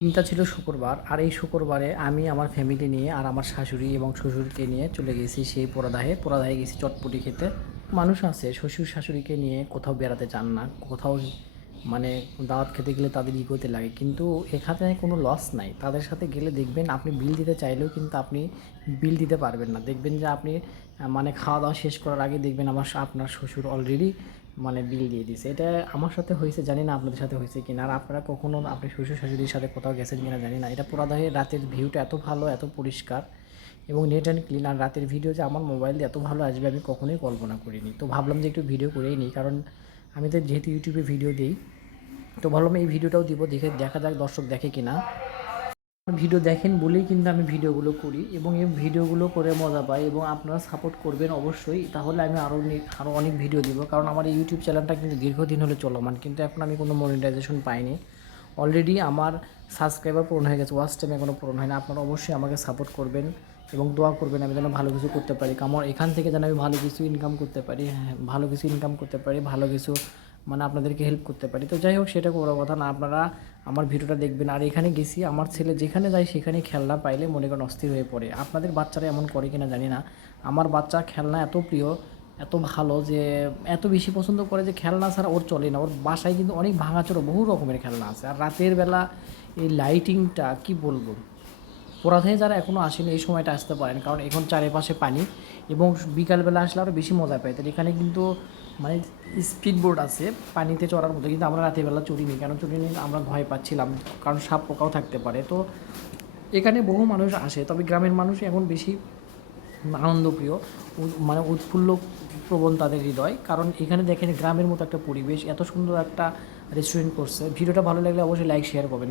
দিনটা ছিল শুক্রবার, আর এই শুক্রবারে আমি আমার ফ্যামিলি নিয়ে আর আমার শাশুড়ি এবং শ্বশুরকে নিয়ে চলে গেছি সেই পোড়াদাহে গেছি চটপটি খেতে। মানুষ আছে শ্বশুর শাশুড়িকে নিয়ে কোথাও বেড়াতে চান না, কোথাও মানে দাওয়াত খেতে গেলে তাদের ইগোতে লাগে, কিন্তু এখানে কোনো লস নাই। তাদের সাথে গেলে দেখবেন আপনি বিল দিতে চাইলেও কিন্তু আপনি বিল দিতে পারবেন না। দেখবেন যে আপনি মানে খাওয়া দাওয়া শেষ করার আগে দেখবেন আপনার শ্বশুর অলরেডি মানে বিল দিয়ে দিছে। এটা আমার সাথে হয়েছে, জানি না আপনাদের সাথে হয়েছে কিনা। আর আপনারা কখনো আপনি শ্বশুর শাশুড়ির সাথে কোথাও গেছেন কিনা জানি না। এটা পোড়াদাহের রাতের ভিউটা এত ভালো, এত পরিষ্কার এবং নেট অ্যান্ড ক্লিন। আর রাতের ভিডিও যে আমার মোবাইল দিয়ে এত ভালো আসবে আমি কখনোই কল্পনা করিনি। তো ভাবলাম যে একটু ভিডিও করেই নিই, কারণ আমি তো যেহেতু ইউটিউবে ভিডিও দিই, তো ভাবলাম এই ভিডিওটাও দিব, দেখা যাক দর্শক দেখে কিনা। ভিডিও দেখেন বলেই কিন্তু আমি ভিডিওগুলো করি এবং এই ভিডিওগুলো করে মজা পাই, এবং আপনারা সাপোর্ট করবেন অবশ্যই। তাহলে আমি আরও অনেক ভিডিও দিব, কারণ আমার এই ইউটিউব চ্যানেলটা কিন্তু দীর্ঘদিন হলে চলমান, কিন্তু এখন আমি কোনো মনিটাইজেশন পাইনি। অলরেডি আমার সাবস্ক্রাইবার পূরণ হয়ে গেছে, ওয়াচ টাইম এখনও পূরণ হয় না। আপনারা অবশ্যই আমাকে সাপোর্ট করবেন এবং দোয়া করবেন আমি যেন ভালো কিছু করতে পারি, আমার এখান থেকে যেন আমি ভালো কিছু ইনকাম করতে পারি। হ্যাঁ, ভালো কিছু ইনকাম করতে পারি, ভালো কিছু মানে আপনাদেরকে হেল্প করতে পারি। তো যাই হোক, সেটা বড় কথা না, আপনারা আমার ভিডিওটা দেখবেন। আর এখানে গেছি, আমার ছেলে যেখানে যায় সেখানে খেলনা পাইলে মনে করেন অস্থির হয়ে পড়ে। আপনাদের বাচ্চারা এমন করে কিনা জানি না, আমার বাচ্চা খেলনা এত প্রিয়, এত ভালো, যে এত বেশি পছন্দ করে যে খেলনা ছাড়া ওর চলে না। ওর বাসায় কিন্তু অনেক ভাঙাচোরা বহু রকমের খেলনা আছে। আর রাতের বেলা এই লাইটিংটা কি বলবো, পোড়াতে যারা এখনও আসেনি এই সময়টা আসতে পারেন, কারণ এখন চারিপাশে পানি, এবং বিকালবেলা আসলে আরও বেশি মজা পায়। তাহলে এখানে কিন্তু মানে স্পিড বোট আছে পানিতে চড়ার মতো, কিন্তু আমরা রাতেরবেলা চড়িনি। কেন চড়িনি? আমরা ভয় পাচ্ছিলাম, কারণ সাপ পোকাও থাকতে পারে। তো এখানে বহু মানুষ আসে, তবে গ্রামের মানুষ এখন বেশি আনন্দপ্রিয়, মানে উৎফুল্ল প্রবণ তাদের হৃদয়। কারণ এখানে দেখেন গ্রামের মতো একটা পরিবেশ, এত সুন্দর একটা রেস্টুরেন্ট করছে। ভিডিওটা ভালো লাগলে অবশ্যই লাইক শেয়ার করবেন।